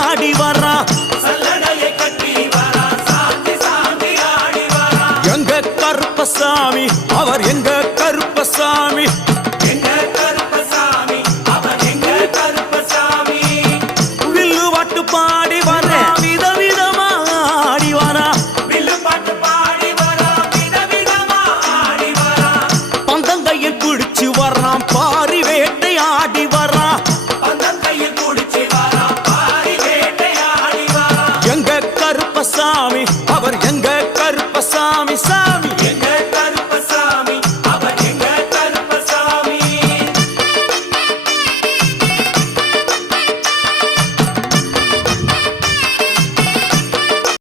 ஆடி வரா சல்லடையை கட்டி வரா சாந்தி சாந்தி ஆடி வரா எங்க கருப்பசாமி அவர் எங்க கருப்பசாமி எங்க கருப்பசாமி அவர் எங்க கருப்பசாமி வில்லு பாட்டு பாடி வரா விதவிதமா ஆடி வரா வில்லு பாட்டு பாடி வரா விதவிதமா ஆடி வரா பந்தங்கையில் பிடிச்சு வர்றான் பாரி வேட்டை ஆடி வரா பந்தங்கையில் குடிச்சு வரா பாரி வேட்டை ஆடி வரா எங்க கருப்பசாமி அவர் எங்க கருப்பசாமி